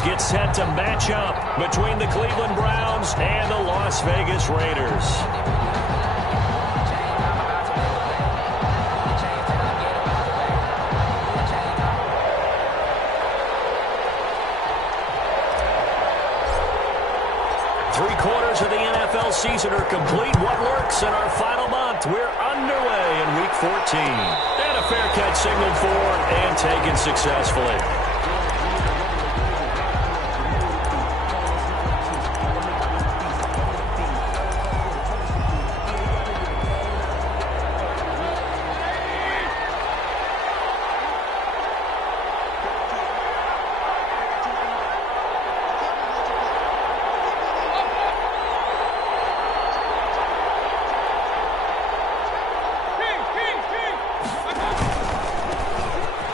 games get set to match up between the Cleveland Browns and the Las Vegas Raiders. Three-quarters of the NFL season are complete. What works in our final month? We're underway in Week 14. And a fair catch signaled for and taken successfully.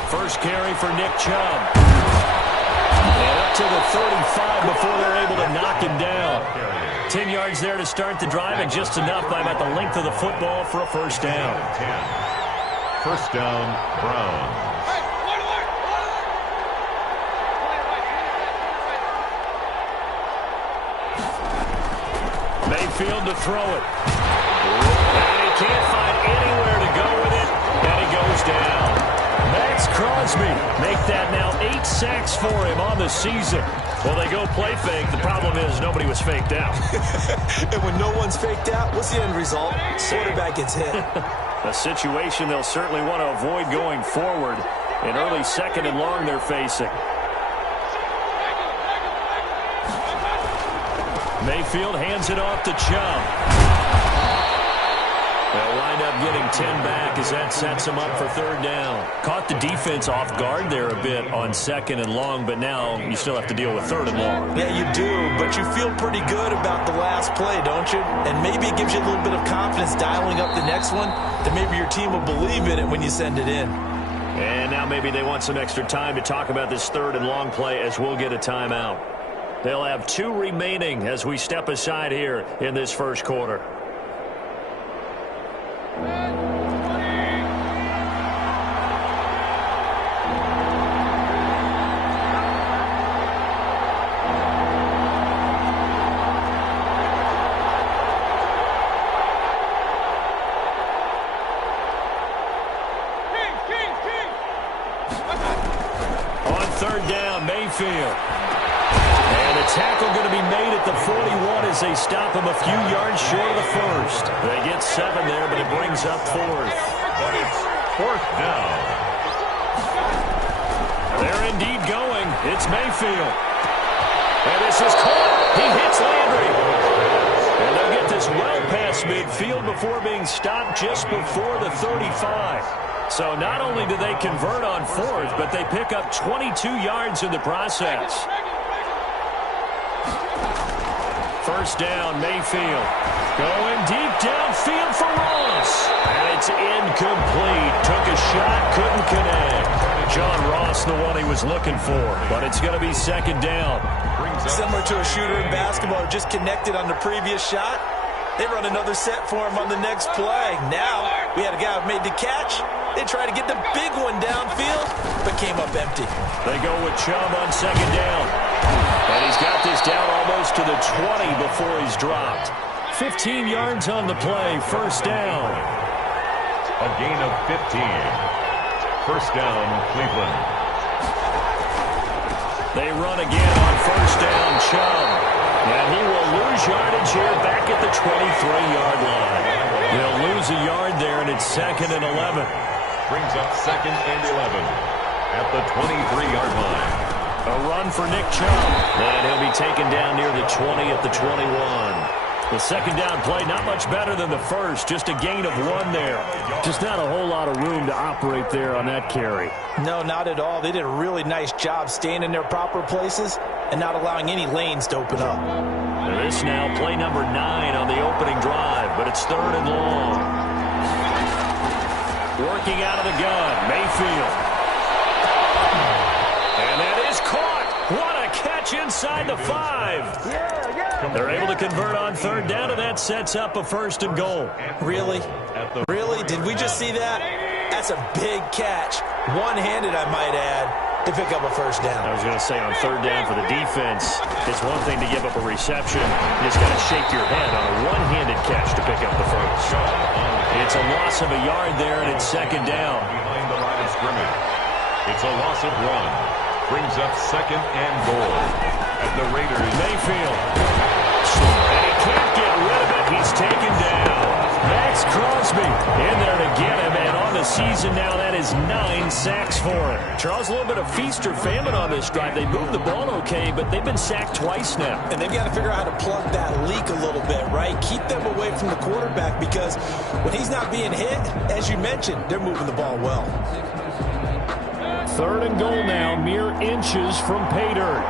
First carry for Nick Chubb. And up to the 35 before they're able to knock him down. 10 yards there to start the drive, and just enough by about the length of the football for a first down. First down, Browns. Mayfield to throw it. And he can't find anywhere to go with it, and he goes down. Max Crosby make that now 8 sacks for him on the season. Well, they go play fake. The problem is nobody was faked out. And when no one's faked out, what's the end result? Quarterback gets hit. A situation they'll certainly want to avoid going forward. An early second and long they're facing. Mayfield hands it off to Chubb. They'll wind up getting 10 back as that sets them up for third down. Caught the defense off guard there a bit on second and long, but now you still have to deal with third and long. Yeah, you do, but you feel pretty good about the last play, don't you? And maybe it gives you a little bit of confidence dialing up the next one that maybe your team will believe in it when you send it in. And now maybe they want some extra time to talk about this third and long play as we'll get a timeout. They'll have 2 remaining as we step aside here in this first quarter. On third down, Mayfield. And a tackle going to be made at the 41 as they stop him a few yards short of the first. They get 7 there, but it brings up fourth. Fourth down. They're indeed going. It's Mayfield. And this is caught. He hits Landry. And they'll get this well past midfield before being stopped just before the 35. So not only do they convert on fourth, but they pick up 22 yards in the process. First down, Mayfield. Going deep downfield for Ross. And it's incomplete. Took a shot, couldn't connect. John Ross, the one he was looking for. But it's going to be second down. Similar to a shooter in basketball who just connected on the previous shot. They run another set for him on the next play. Now, we had a guy who made the catch. They tried to get the big one downfield, but came up empty. They go with Chubb on second down. And he's got this down almost to the 20 before he's dropped. 15 yards on the play, first down. A gain of 15. First down, Cleveland. They run again on first down, Chubb. And he will lose yardage here back at the 23-yard line. He'll lose a yard there, and it's second and 11. Brings up second and 11 at the 23-yard line. A run for Nick Chubb. And he'll be taken down near the 20 at the 21. The second down play, not much better than the first. Just a gain of 1 there. Just not a whole lot of room to operate there on that carry. No, not at all. They did a really nice job staying in their proper places and not allowing any lanes to open up. This now play number 9 on the opening drive, but it's third and long. Working out of the gun, Mayfield. And that is caught. What a catch inside the 5. They're able to convert on third down, and that sets up a first and goal. Really? Really? Did we just see that? That's a big catch. One-handed, I might add. to pick up a first down. I was going to say on third down for the defense, it's one thing to give up a reception. You just got to shake your head on a one-handed catch to pick up the first. It's a loss of a yard there, and it's second down. Behind the line of scrimmage. It's a loss of 1. Brings up second and goal. At the Raiders. Mayfield. And he can't get rid of it. He's taken down. Max Crosby in there to get him, and on the season now, that is 9 sacks for him. Charles, a little bit of feast or famine on this drive. They moved the ball okay, but they've been sacked twice now. And they've got to figure out how to plug that leak a little bit, right? Keep them away from the quarterback, because when he's not being hit, as you mentioned, they're moving the ball well. Third and goal now, mere inches from pay dirt.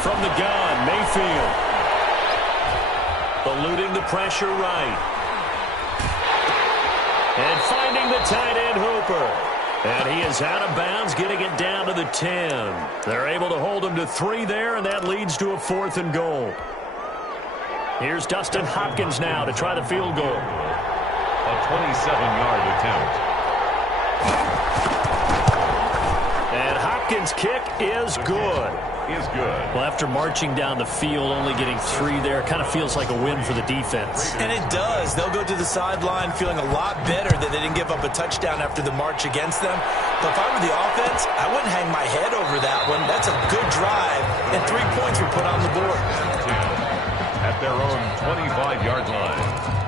From the gun, Mayfield. Eluding the pressure right. And finding the tight end Hooper. And he is out of bounds, getting it down to the 10. They're able to hold him to 3 there, and that leads to a 4th and goal. Here's Dustin Hopkins now to try the field goal. A 27-yard attempt. And Hopkins' kick is good. Well, after marching down the field, only getting 3 there, kind of feels like a win for the defense. And it does. They'll go to the sideline feeling a lot better that they didn't give up a touchdown after the march against them. But if I were the offense, I wouldn't hang my head over that one. That's a good drive, and 3 points were put on the board. At their own 25-yard line.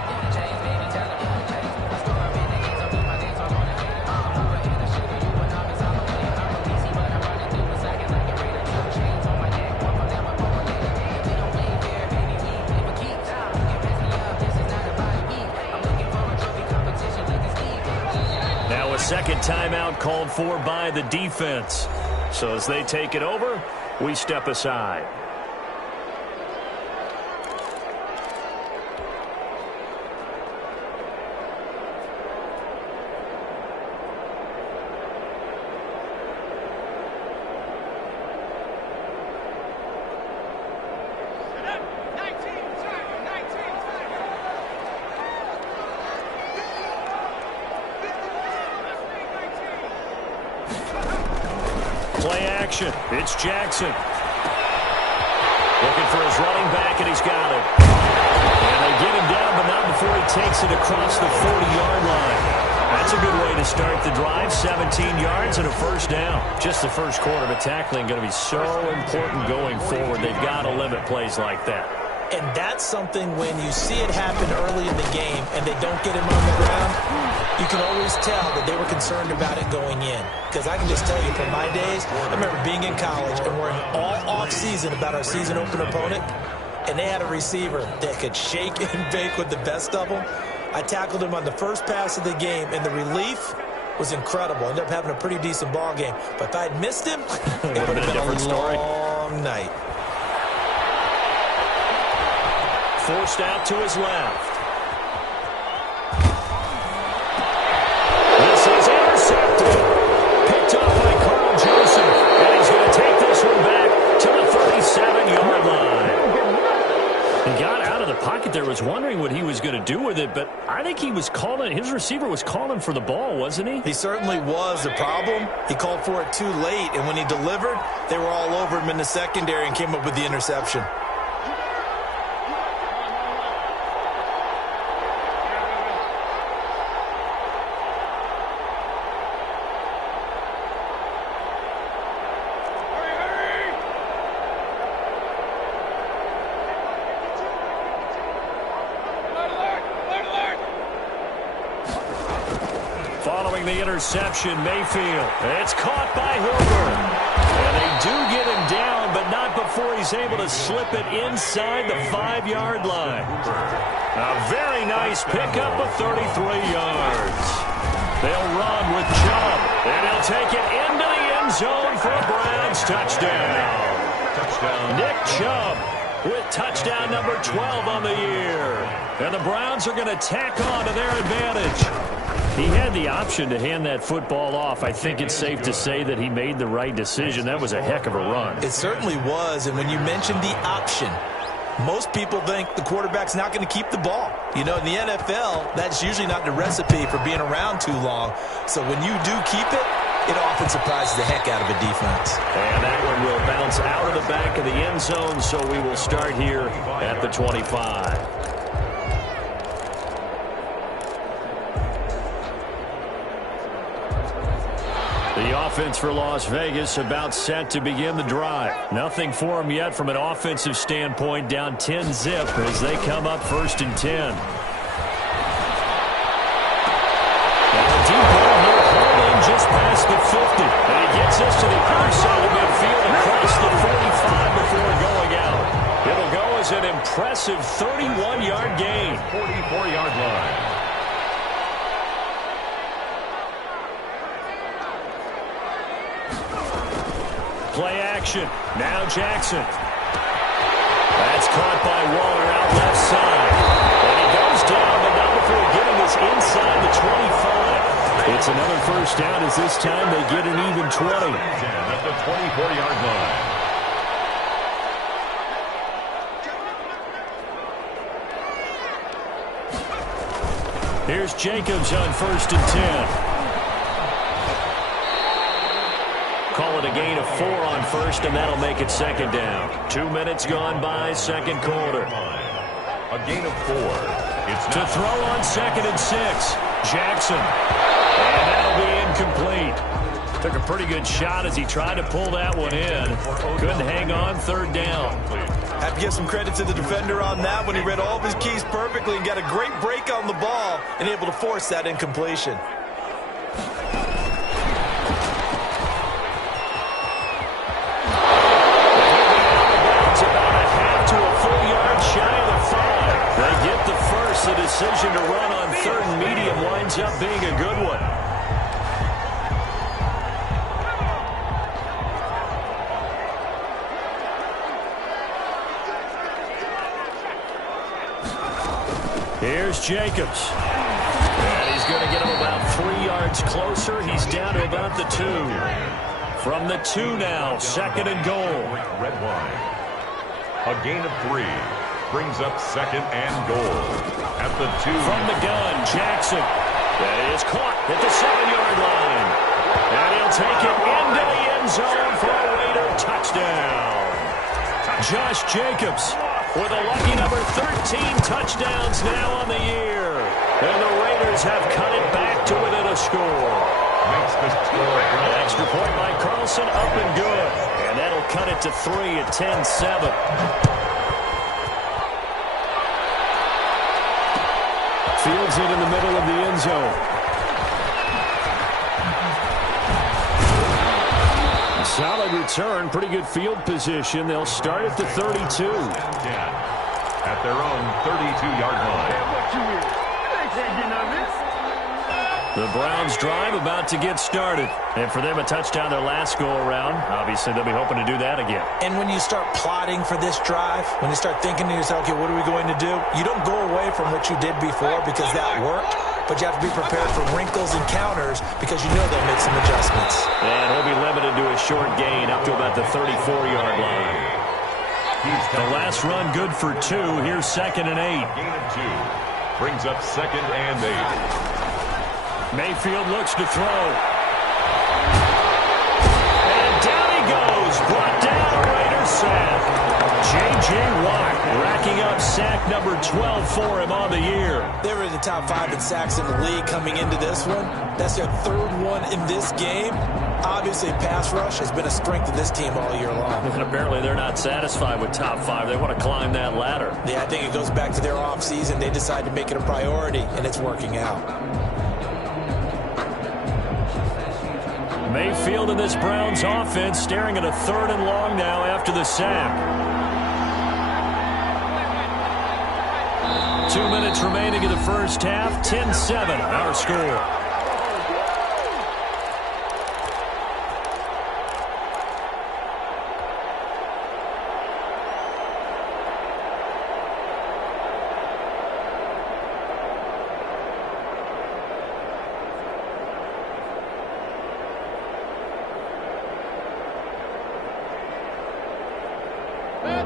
Second timeout called for by the defense. So as they take it over, we step aside. Play action. It's Jackson. Looking for his running back, and he's got it. And they get him down, but not before he takes it across the 40-yard line. That's a good way to start the drive. 17 yards and a first down. Just the first quarter, but tackling going to be so important going forward. They've got to limit plays like that. And that's something when you see it happen early in the game and they don't get him on the ground, you can always tell that they were concerned about it going in. Because I can just tell you from my days, I remember being in college and worrying all off-season about our season opener opponent, and they had a receiver that could shake and bake with the best of them. I tackled him on the first pass of the game, and the relief was incredible. Ended up having a pretty decent ball game. But if I had missed him, it would have been a long night. Forced out to his left. This is intercepted. Picked up by Carl Joseph. And he's going to take this one back to the 37-yard line. He got out of the pocket there, was wondering what he was going to do with it, but I think he was calling, his receiver was calling for the ball, wasn't he? He certainly was. The problem, he called for it too late, and when he delivered, they were all over him in the secondary and came up with the interception. Following the interception, Mayfield. It's caught by Hooper. And they do get him down, but not before he's able to slip it inside the 5-yard line. A very nice pickup of 33 yards. They'll run with Chubb, and he'll take it into the end zone for a Browns touchdown. Nick Chubb with touchdown number 12 on the year. And the Browns are going to tack on to their advantage. He had the option to hand that football off. I think it's safe to say that he made the right decision. That was a heck of a run. It certainly was. And when you mentioned the option, Most people think the quarterback's not going to keep the ball. You know, in the NFL, that's usually not the recipe for being around too long. So when you do keep it, it often surprises the heck out of a defense. And that one will bounce out of the back of the end zone, so we will start here at the 25. The offense for Las Vegas about set to begin the drive. Nothing for them yet from an offensive standpoint, down 10-zip as they come up 1st and 10. And a deep ball here, holding just past the 50. And he gets us to the other side of midfield across the 45 before going out. It'll go as an impressive 31-yard gain. 44-yard line. Play action. Now Jackson. That's caught by Waller out left side. And he goes down, but not before getting us inside the 25. It's another first down as this time they get an even 20. At the 24-yard line. Here's Jacobs on 1st and 10. Call it a gain of 4 on 1st, and that'll make it 2nd down. 2 minutes gone by, 2nd quarter. A gain of 4. It's to throw on 2nd and 6. Jackson. And that'll be incomplete. Took a pretty good shot as he tried to pull that one in. Couldn't hang on, 3rd down. Have to give some credit to the defender on that when he read all of his keys perfectly and got a great break on the ball and able to force that incompletion. The decision to run on 3rd and medium winds up being a good one. Here's Jacobs. And he's going to get him about 3 yards closer. He's down to about the 2. From the 2 now, 2nd and goal. Red wine. A gain of 3. Brings up 2nd and goal at the 2. From the gun, Jackson. That is caught at the 7-yard line. And he'll take it into the end zone for a Raider touchdown. Josh Jacobs with a lucky number 13 touchdowns now on the year. And the Raiders have cut it back to within a score. Makes the score. An extra point by Carlson, up and good. And that'll cut it to 3 at 10-7. Fields it in the middle of the end zone. Solid return, pretty good field position. They'll start at the 32. At their own 32-yard line. The Browns drive about to get started. And for them, a touchdown their last go-around. Obviously, they'll be hoping to do that again. And when you start plotting for this drive, when you start thinking to yourself, okay, what are we going to do? You don't go away from what you did before because that worked, but you have to be prepared for wrinkles and counters because you know they'll make some adjustments. And he'll be limited to a short gain up to about the 34-yard line. The last run good for 2. Here's 2nd and 8. Gain of 2. Brings up 2nd and 8. Mayfield looks to throw. And down he goes. Brought down, a Raider sack. J.J. Watt racking up sack number 12 for him on the year. They were in the top 5 in sacks in the league coming into this one. That's their 3rd one in this game. Obviously, pass rush has been a strength of this team all year long. And apparently they're not satisfied with top 5. They want to climb that ladder. Yeah, I think it goes back to their offseason. They decided to make it a priority, and it's working out. Mayfield in this Browns offense staring at a 3rd and long now after the sack. 2 minutes remaining in the first half. 10-7 our score.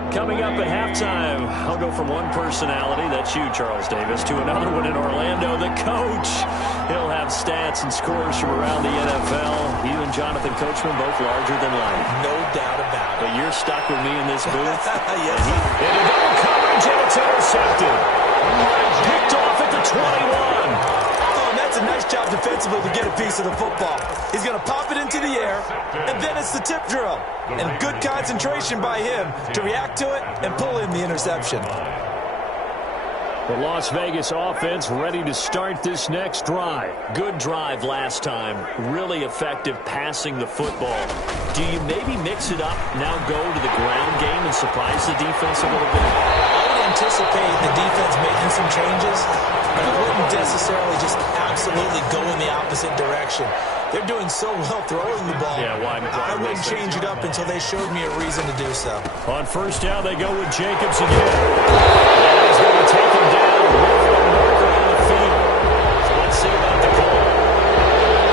Coming up at halftime, I'll go from one personality, that's you, Charles Davis, to another one in Orlando, the coach. He'll have stats and scores from around the NFL. You and Jonathan Coachman both larger than life. No doubt about it. But you're stuck with me in this booth. Yes, Into double coverage, and it's intercepted. Picked off at the 21. That's a nice job defensively to get a piece of the football. He's going to pop it into the air, and then it's the tip drill. And good concentration by him to react to it and pull in the interception. The Las Vegas offense ready to start this next drive. Good drive last time. Really effective passing the football. Do you maybe mix it up, now go to the ground game and surprise the defense a little bit? I would anticipate the defense making some changes, but I wouldn't necessarily just absolutely go in the opposite direction. They're doing so well throwing the ball. Yeah, why I wouldn't change it up until they showed me a reason to do so. On first down, they go with Jacobs again. And he's going to take him down with the marker on the field. So let's see about the call.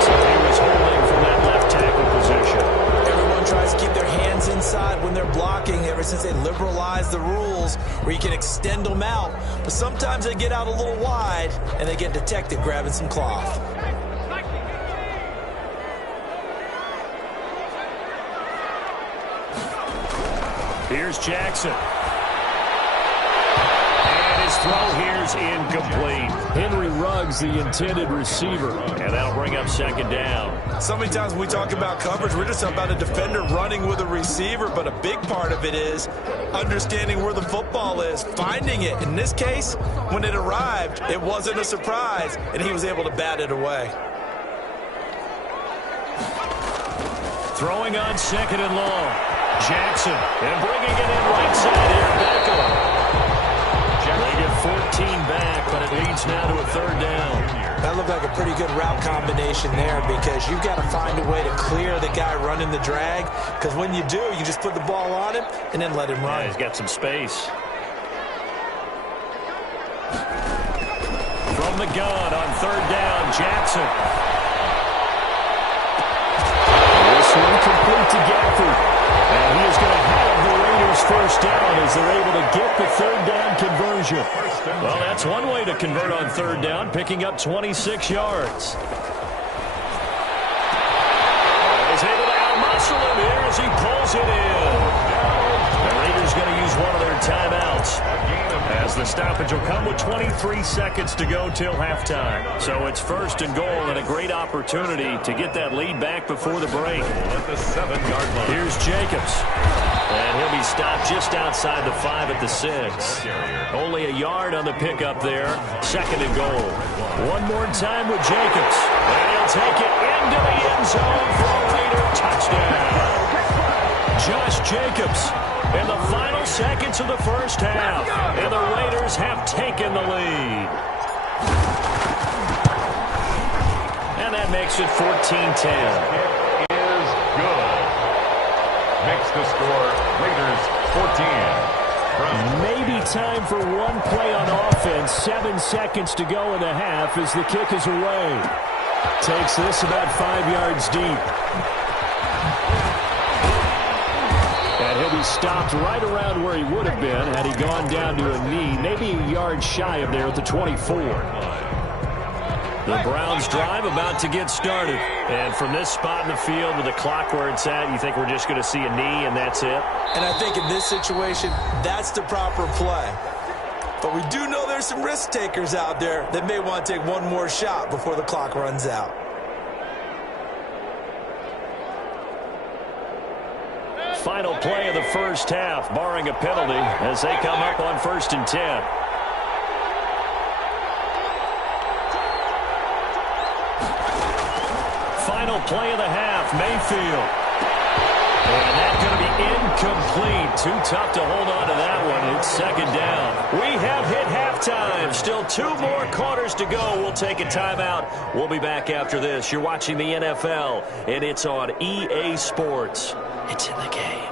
So he was holding from that left tackle position. Everyone tries to keep their hands inside when they're blocking ever since they liberalized the rules where you can extend them out. But sometimes they get out a little wide and they get detected grabbing some cloth. Here's Jackson. And his throw here's incomplete. Henry Ruggs, the intended receiver. And that'll bring up second down. So many times when we talk about coverage, we're just about a defender running with a receiver, but a big part of it is understanding where the football is, finding it. In this case, when it arrived, it wasn't a surprise, and he was able to bat it away. Throwing on second and long. Jackson, and bringing it in right side here, Beckham. They get 14 back, but it leads now to a third down. That looked like a pretty good route combination there because you've got to find a way to clear the guy running the drag, because when you do, you just put the ball on him and then let him run. Yeah, he's got some space. From the gun on third down, Jackson. This one complete to Gafford. And he is going to have the Raiders first down as they're able to get the third down conversion. Well, that's one way to convert on third down, picking up 26 yards. He's able to out-muscle him here as he pulls it in. The Raiders going to use one of their timeouts as the stoppage will come with 23 seconds to go till halftime. So it's first and goal and a great opportunity to get that lead back before the break. At the 7-yard line. Here's Jacobs. And he'll be stopped just outside the 5 at the 6. Only a yard on the pickup there. Second and goal. One more time with Jacobs. And he'll take it into the end zone for a Raider touchdown. Josh Jacobs in the final seconds of the first half. And the Raiders have taken the lead. And that makes it 14-10. Is good. Makes the score Raiders 14. Maybe time for one play on offense. 7 seconds to go in the half as the kick is away. Takes this about 5 yards deep. And he'll be stopped right around where he would have been had he gone down to a knee, maybe a yard shy of there at the 24. The Browns drive about to get started. And from this spot in the field with the clock where it's at, you think we're just going to see a knee and that's it? And I think in this situation, that's the proper play. But we do know there's some risk takers out there that may want to take one more shot before the clock runs out. Final play of the first half, barring a penalty, as they come up on 1st and 10. Final play of the half, Mayfield. And that's going to be incomplete. Too tough to hold on to that one. It's second down. We have hit halftime. Still 2 more quarters to go. We'll take a timeout. We'll be back after this. You're watching the NFL, and it's on EA Sports. It's in the game.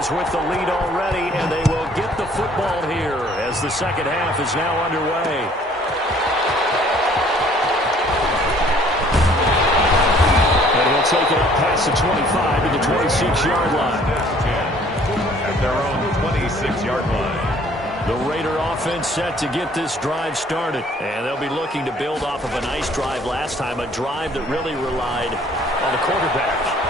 Raiders with the lead already, and they will get the football here as the second half is now underway. And he'll take it up past the 25 to the 26-yard line. At their own 26-yard line. The Raider offense set to get this drive started. And they'll be looking to build off of a nice drive last time, a drive that really relied on the quarterback.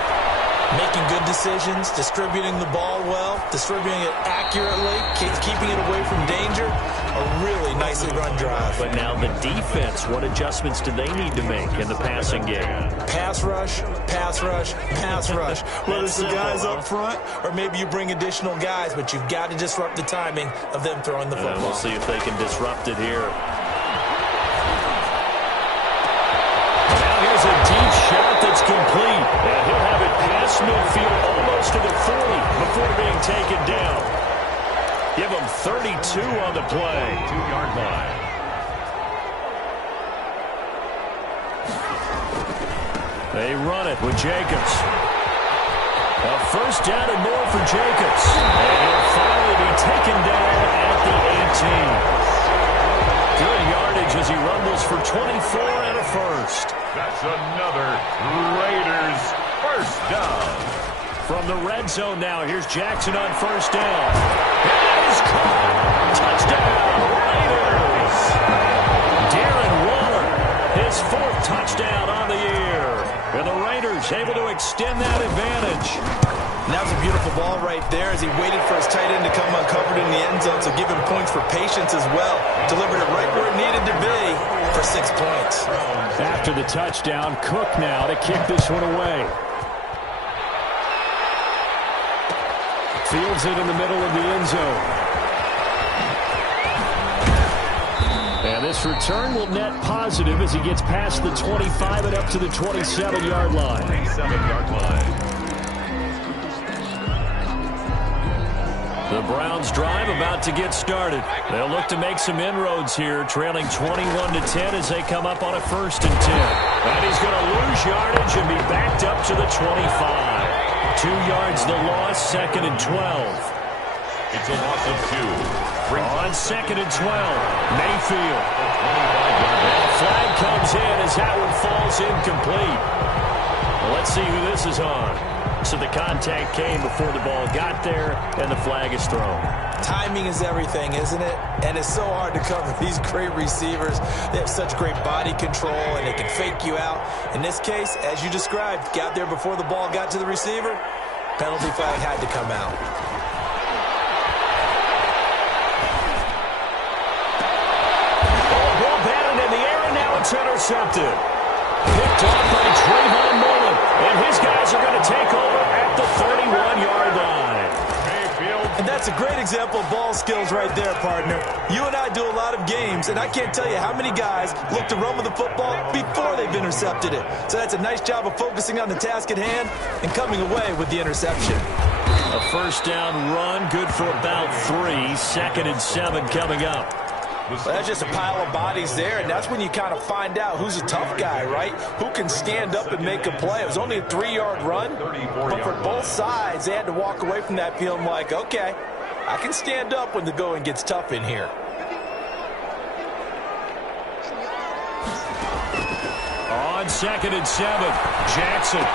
Making good decisions, distributing the ball well, distributing it accurately, keeping it away from danger. A really nicely run drive. But now the defense, what adjustments do they need to make in the passing game? Pass rush, pass rush, pass rush. Whether it's the guys up front or maybe you bring additional guys, but you've got to disrupt the timing of them throwing the football. We'll see if they can disrupt it here. Now here's a deep shot that's complete. And he'll have it past midfield almost to the 40 before being taken down. Give him 32 on the play. 2-yard line. They run it with Jacobs. A first down and more for Jacobs. And he'll finally be taken down at the 18. Good yardage as he rumbles for 24 and a first. That's another Raiders first down. From the red zone now, here's Jackson on first down. It is caught. Touchdown, Raiders. Darren Waller, his 4th touchdown on the year. And the Raiders able to extend that advantage. And that was a beautiful ball right there as he waited for his tight end to come uncovered in the end zone, so give him points for patience as well. Delivered it right where it needed to be for 6 points. After the touchdown, Cook now to kick this one away. Fields it in the middle of the end zone. And this return will net positive as he gets past the 25 and up to the 27-yard line. 27-yard line. The Browns drive about to get started. They'll look to make some inroads here, trailing 21-10 as they come up on a 1st and 10. And he's going to lose yardage and be backed up to the 25. 2 yards the loss, 2nd and 12. It's a loss of 2. On 2nd and 12, Mayfield. And a flag comes in as that one falls incomplete. Well, let's see who this is on. So the contact came before the ball got there, and the flag is thrown. Timing is everything, isn't it? And it's so hard to cover these great receivers. They have such great body control, and they can fake you out. In this case, as you described, got there before the ball got to the receiver. Penalty flag had to come out. Ball batted in the air, and now it's intercepted. Picked off by Trayvon Mullen, and his guys are going to take over at the 31-yard line. And that's a great example of ball skills right there, partner. You and I do a lot of games, and I can't tell you how many guys look to run with the football before they've intercepted it. So that's a nice job of focusing on the task at hand and coming away with the interception. A first down run, good for about 3. 2nd and 7 coming up. Well, that's just a pile of bodies there, and that's when you kind of find out who's a tough guy, right? Who can stand up and make a play. It was only a 3-yard run, but for both sides, they had to walk away from that feeling like, okay, I can stand up when the going gets tough in here. On 2nd and 7, Jackson.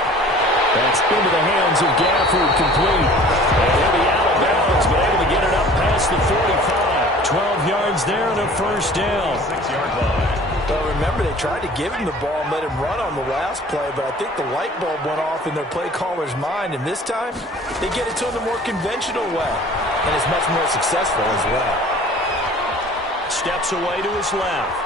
That's into the hands of Gafford, complete. And he'll be out of bounds, but able to get it up past the 45. 12 yards there and a first down. 6-yard line. But remember, they tried to give him the ball and let him run on the last play, but I think the light bulb went off in their play caller's mind, and this time they get it to him the more conventional way, and it's much more successful as well. Steps away to his left.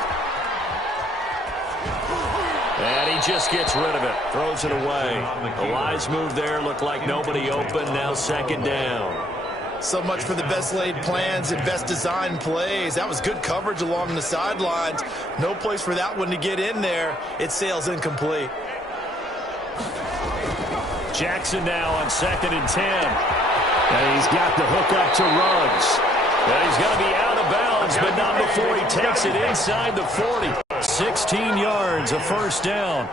And he just gets rid of it. Throws it away. The wise move there. Looked like nobody open. Now 2nd down. So much for the best laid plans and best designed plays. That was good coverage along the sidelines. No place for that one to get in there. It sails incomplete. Jackson now on 2nd and 10. And he's got the hook up to Ruggs. And he's going to be out of bounds, but not before he takes it inside the 40. 16 yards, a first down.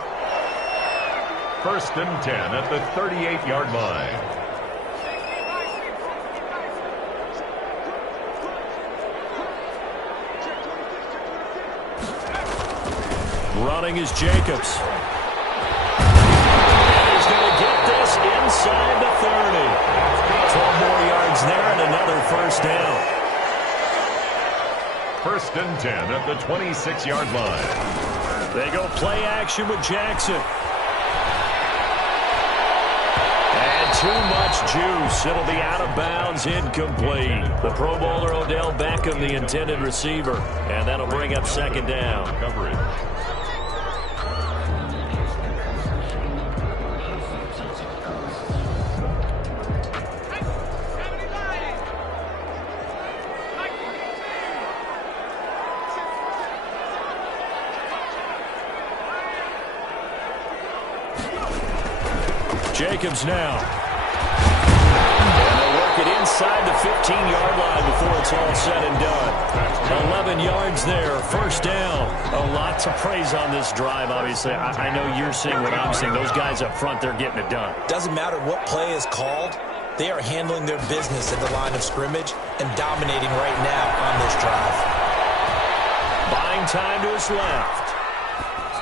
1st and 10 at the 38-yard line. Running is Jacobs. And he's going to get this inside the 30. 12 more yards there and another first down. First and 10 at the 26-yard line. They go play action with Jackson. And too much juice. It'll be out of bounds, incomplete. The Pro Bowler Odell Beckham, the intended receiver. And that'll bring up second down. Coverage. Jacobs now. And they'll work it inside the 15-yard line before it's all said and done. 11 yards there, first down. A lot to praise on this drive, obviously. I know you're seeing what I'm seeing. Those guys up front, they're getting it done. Doesn't matter what play is called. They are handling their business at the line of scrimmage and dominating right now on this drive. Buying time to his left.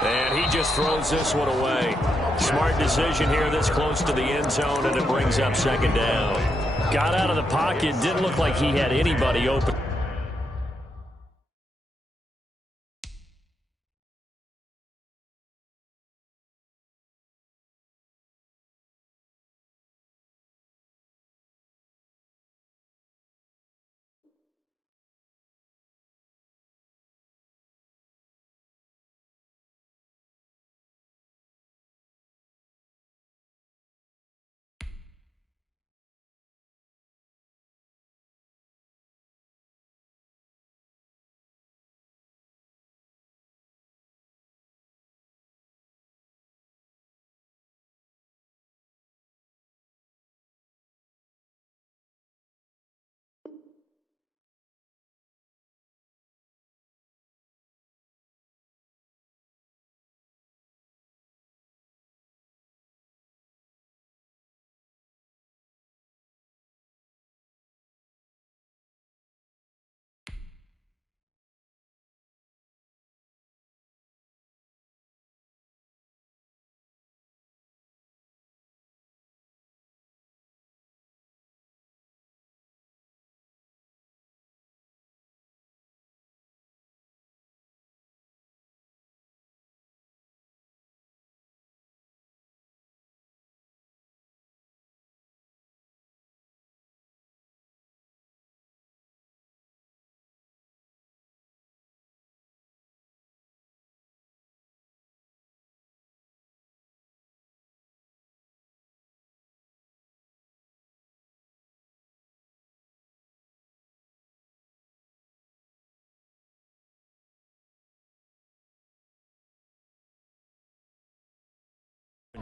And he just throws this one away. Smart decision here this close to the end zone, and it brings up second down. Got out of the pocket. Didn't look like he had anybody open.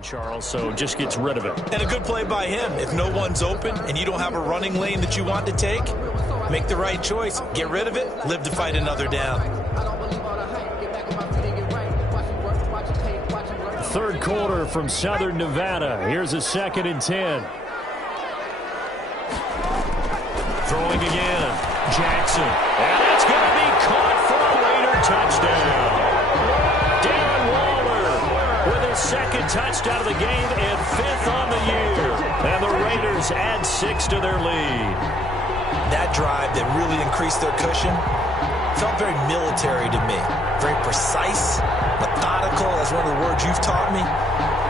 Charles, so just gets rid of it. And a good play by him. If no one's open and you don't have a running lane that you want to take, make the right choice. Get rid of it. Live to fight another down. Third quarter from Southern Nevada. Here's a 2nd and 10. Throwing again. Jackson. And it's going to be caught for a Raider touchdown. Darren Waller with his 2nd touchdown of the game and 5th on the year. And the Raiders add 6 to their lead. That drive that really increased their cushion felt very military to me. Very precise, methodical. That's one of the words you've taught me.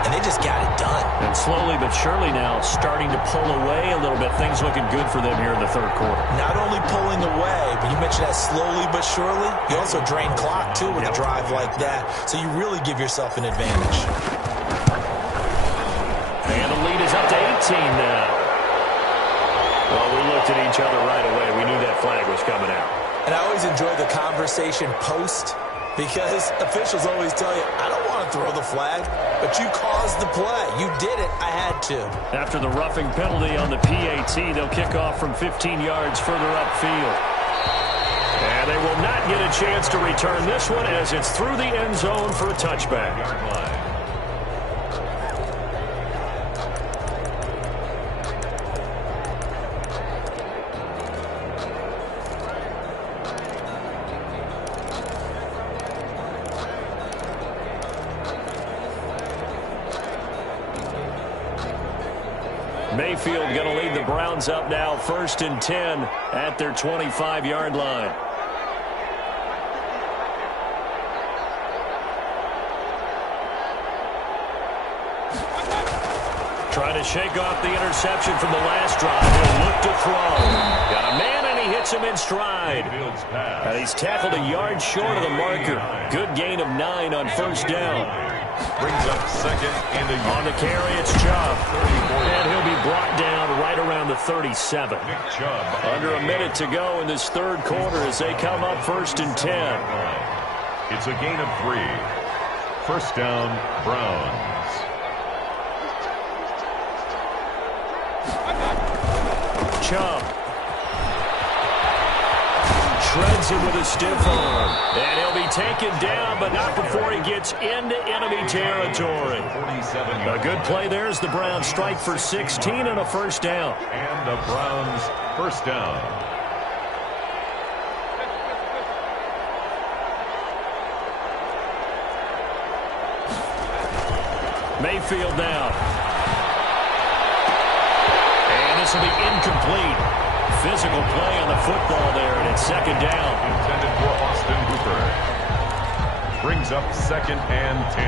And they just got it done. And slowly but surely now starting to pull away a little bit. Things looking good for them here in the third quarter. Not only pulling away, but you mentioned that slowly but surely. You also drain clock, too, with a drive like that. So you really give yourself an advantage. And the lead is up to 18 now. Well, we looked at each other right away. We knew that flag was coming out. And I always enjoy the conversation post because officials always tell you, I don't want to throw the flag, but you caused the play. You did it. I had to. After the roughing penalty on the PAT, they'll kick off from 15 yards further upfield. And they will not get a chance to return this one as it's through the end zone for a touchback. Mayfield going to lead the Browns up now 1st and 10 at their 25-yard line. Trying to shake off the interception from the last drive. He'll look to throw. Got a man, and he hits him in stride. And he's tackled a yard short of the marker. Good gain of 9 on 1st down. Brings up 2nd and a yard. On the carry, it's Chubb. And he'll be brought down right around the 37. Nick Chubb. Under a minute to go in this 3rd quarter as they come up 1st and 10. It's a gain of 3. 1st down, Browns. Chubb shreds him with a stiff arm. And he'll be taken down, but not before he gets into enemy territory. A good play there as the Browns strike for 16 and a 1st down. And the Browns 1st down. Mayfield now. This will be incomplete. Physical play on the football there, and it's 2nd down. Intended for Austin Hooper. Brings up 2nd and 10.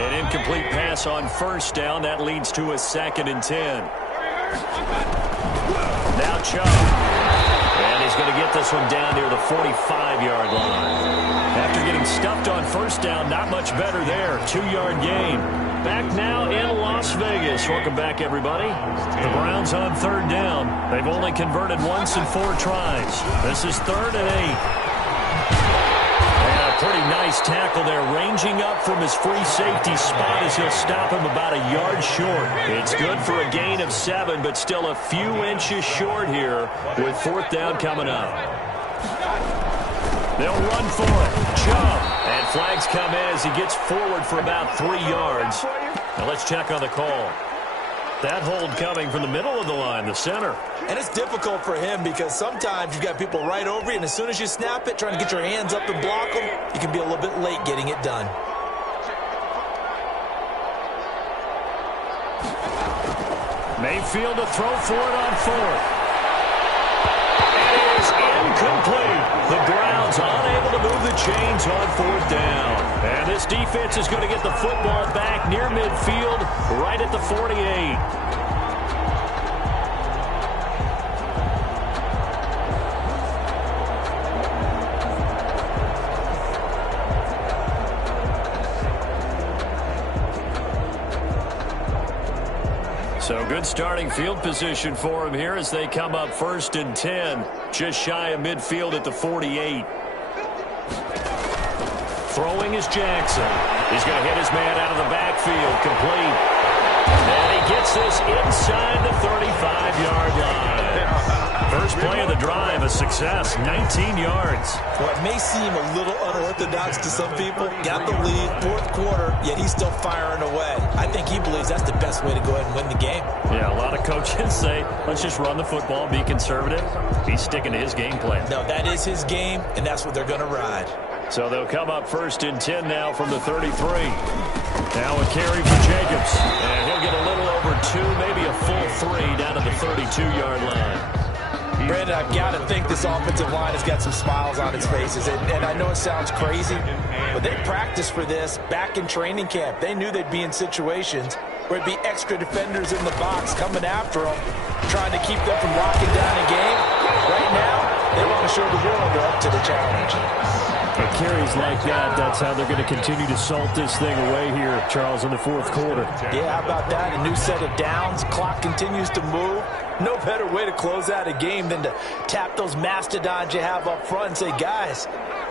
An incomplete pass on 1st down. That leads to a 2nd and 10. Now Chubb. And he's going to get this one down near the 45-yard line. After getting stuffed on 1st down, not much better there. 2-yard gain. Back now in Las Vegas. Welcome back, everybody. The Browns on 3rd down. They've only converted once in 4 tries. This is 3rd and 8. And a pretty nice tackle there, ranging up from his free safety spot as he'll stop him about a yard short. It's good for a gain of 7, but still a few inches short here with 4th down coming up. They'll run for it. Chubb. And flags come in as he gets forward for about 3 yards. Now let's check on the call. That hold coming from the middle of the line, the center. And it's difficult for him because sometimes you've got people right over you, and as soon as you snap it, trying to get your hands up and block them, you can be a little bit late getting it done. Mayfield to throw for it on 4th. It is incomplete. The Browns unable to move the chains on 4th down. And this defense is going to get the football back near midfield, right at the 48. So good starting field position for him here as they come up 1st and 10, just shy of midfield at the 48. Throwing is Jackson. He's going to hit his man out of the backfield, complete. And he gets this inside the 35-yard line. First play of the drive, a success, 19 yards. Well, it may seem a little unorthodox to some people. Got the lead, 4th quarter, yet he's still firing away. I think he believes that's the best way to go ahead and win the game. Yeah, a lot of coaches say, let's just run the football, be conservative. He's sticking to his game plan. No, that is his game, and that's what they're going to ride. So they'll come up 1st and 10 now from the 33. Now a carry for Jacobs. And he'll get a little over 2, maybe a full 3 down to the 32-yard line. Brandon, I've got to think this offensive line has got some smiles on its faces. And I know it sounds crazy, but they practiced for this back in training camp. They knew they'd be in situations where it'd be extra defenders in the box coming after them, trying to keep them from locking down a game. Right now, they want to show the world they're up to the challenge. But carries like that, that's how they're going to continue to salt this thing away here, Charles, in the 4th quarter. Yeah, how about that? A new set of downs. Clock continues to move. No better way to close out a game than to tap those mastodons you have up front and say, guys,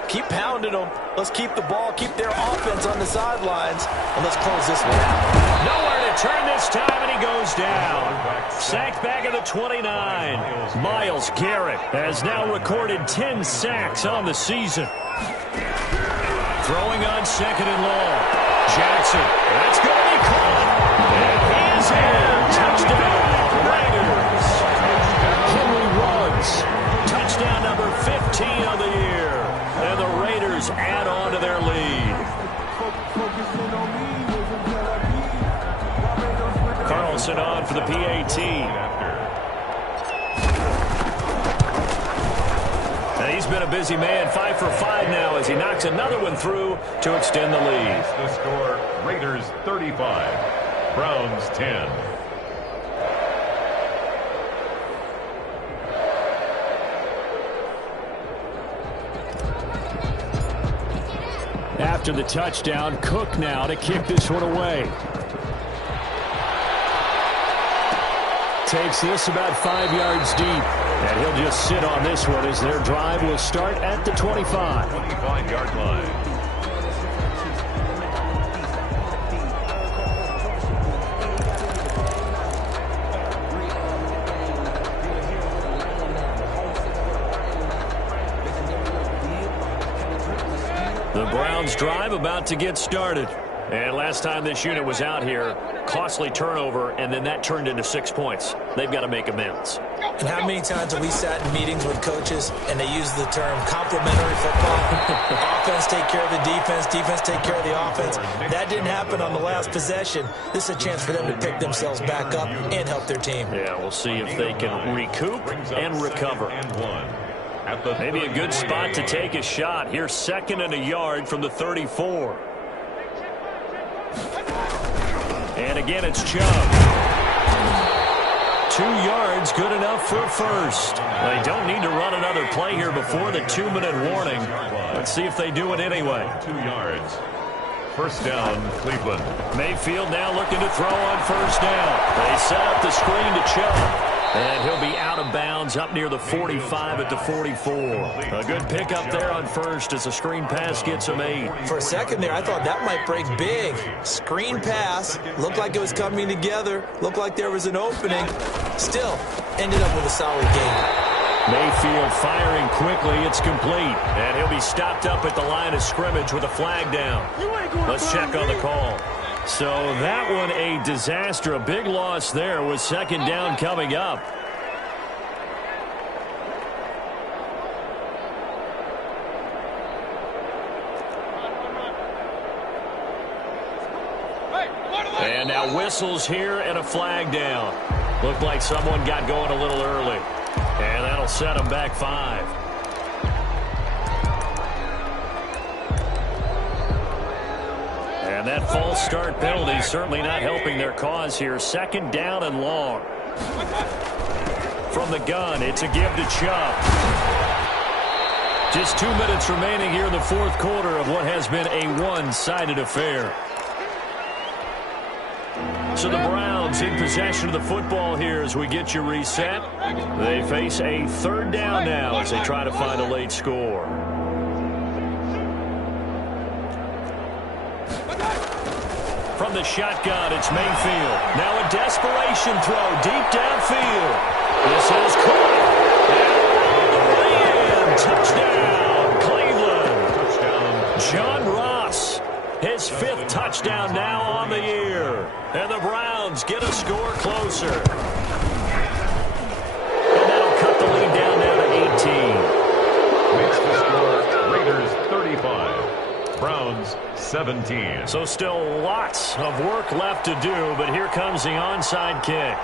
keep pounding them. Let's keep the ball, keep their offense on the sidelines, and let's close this one out. Nowhere to turn this time, and he goes down. Sacked back at the 29. Myles Garrett has now recorded 10 sacks on the season. Throwing on 2nd and long. Jackson, that's going to be caught. And he is in. Touchdown, Raiders. Henry Ruggs, touchdown number 15 of the year. And the Raiders add on to their lead. Carlson on for the PAT. a busy man, 5 for 5 now as he knocks another one through to extend the lead. The score, Raiders 35, Browns 10. After the touchdown, Cook now to kick this one away. Takes this about 5 yards deep. And he'll just sit on this one as their drive will start at the 25. 25-yard line. The Browns drive about to get started. And last time this unit was out here, costly turnover, and then that turned into 6 points. They've got to make amends. And how many times have we sat in meetings with coaches and they use the term complementary football? Offense take care of the defense, defense take care of the offense. That didn't happen on the last possession. This is a chance for them to pick themselves back up and help their team. Yeah, we'll see if they can recoup and recover. Maybe a good spot to take a shot. Here's 2nd and a yard from the 34. And again, it's Chubb. 2 yards, good enough for a first. They don't need to run another play here before the 2-minute warning. Let's see if they do it anyway. 2 yards. First down, Cleveland. Mayfield now looking to throw on first down. They set up the screen to Chubb. And he'll be out of bounds up near the 45 at the 44. A good pickup there on first as the screen pass gets him 8. For a second there, I thought that might break big. Screen pass. Looked like it was coming together. Looked like there was an opening. Still, ended up with a solid game. Mayfield firing quickly. It's complete. And he'll be stopped up at the line of scrimmage with a flag down. Let's check on the call. So that one a disaster. A big loss there with 2nd down coming up. And now whistles here and a flag down. Looked like someone got going a little early. And that'll set them back 5. And that false start penalty certainly not helping their cause here. 2nd down and long. From the gun, it's a give to Chubb. Just 2 minutes remaining here in the 4th quarter of what has been a one-sided affair. So the Browns in possession of the football here as we get you reset. They face a 3rd down now as they try to find a late score. From the shotgun, it's Mayfield. Now a desperation throw deep downfield. This is caught. And touchdown, Cleveland. Touchdown. John Ross, his 5th touchdown now on the year. And the Browns get a score closer. And that'll cut the lead down now to 18. Makes the score Raiders 35, Browns 17. So still lots of work left to do, but here comes the onside kick.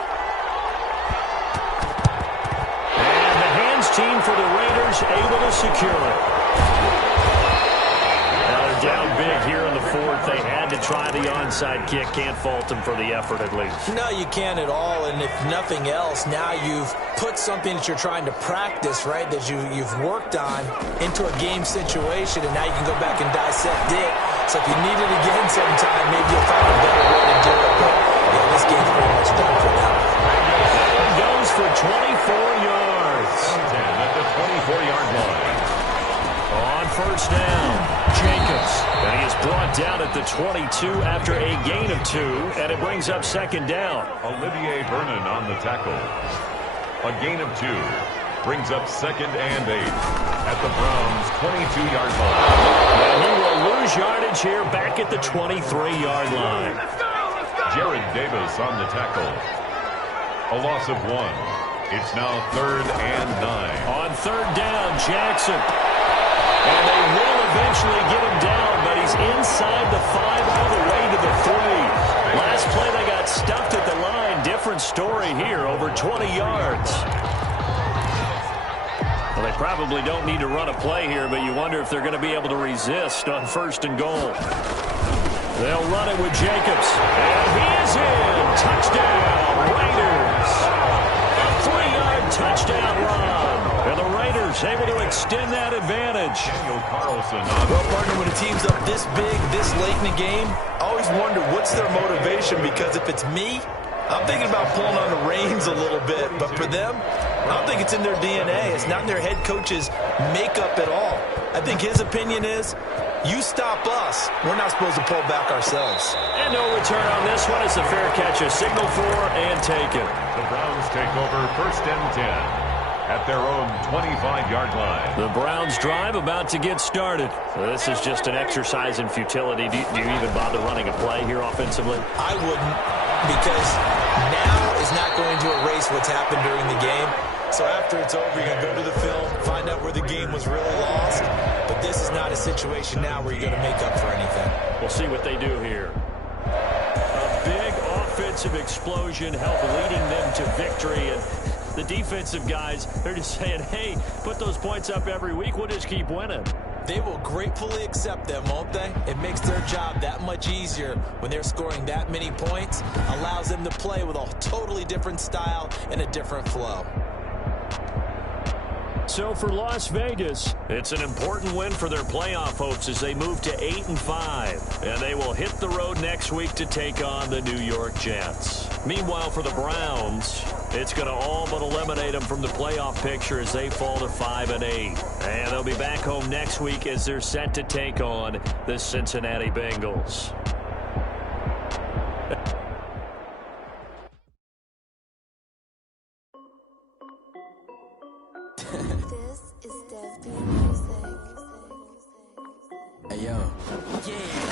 And the hands team for the Raiders able to secure it. Now they're down big here in the 4th. They had to try the onside kick. Can't fault them for the effort at least. No, you can't at all. And if nothing else, now you've put something that you're trying to practice, right, that you've worked on into a game situation, and now you can go back and dissect it. So if you need it again sometime, maybe you'll find a better way to do it. But, yeah, this game's pretty much done for them. That one goes for 24 yards. At the 24-yard line. On first down, Jacobs. And he is brought down at the 22 after a gain of 2, and it brings up 2nd down. Olivier Vernon on the tackle. A gain of 2 brings up 2nd and 8 at the Browns' 22-yard line. And he will lose yardage here back at the 23-yard line. Jared Davis on the tackle. A loss of 1. It's now 3rd and 9. On 3rd down, Jackson. And they will eventually get him down, but he's inside the 5 all the way to the 3. Last play they got stuffed at the line. Different story here, over 20 yards. Well, they probably don't need to run a play here, but you wonder if they're going to be able to resist on 1st and goal. They'll run it with Jacobs. And he is in. Touchdown, Raiders. A 3-yard touchdown run. And the Raiders able to extend that advantage. Daniel Carlson. Well, partner, when a team's up this big, this late in the game, I always wonder what's their motivation, because if it's me, I'm thinking about pulling on the reins a little bit. But for them, I don't think it's in their DNA. It's not in their head coach's makeup at all. I think his opinion is, you stop us, we're not supposed to pull back ourselves. And no return on this one. It's a fair catch, a signal for and taken. The Browns take over 1st and 10 at their own 25-yard line. The Browns drive about to get started. So this is just an exercise in futility. Do you even bother running a play here offensively? I wouldn't, because now is not going to erase what's happened during the game. So after it's over, you're going to go to the film, find out where the game was really lost. But this is not a situation now where you're going to make up for anything. We'll see what they do here. A big offensive explosion helped leading them to victory. And the defensive guys, they're just saying, hey, put those points up every week. We'll just keep winning. They will gratefully accept them, won't they? It makes their job that much easier when they're scoring that many points. Allows them to play with a totally different style and a different flow. So for Las Vegas, it's an important win for their playoff hopes as they move to 8-5. And they will hit the road next week to take on the New York Jets. Meanwhile, for the Browns, it's going to all but eliminate them from the playoff picture as they fall to 5-8. And they'll be back home next week as they're set to take on the Cincinnati Bengals. This is Def D Music. Hey, yo. Yeah.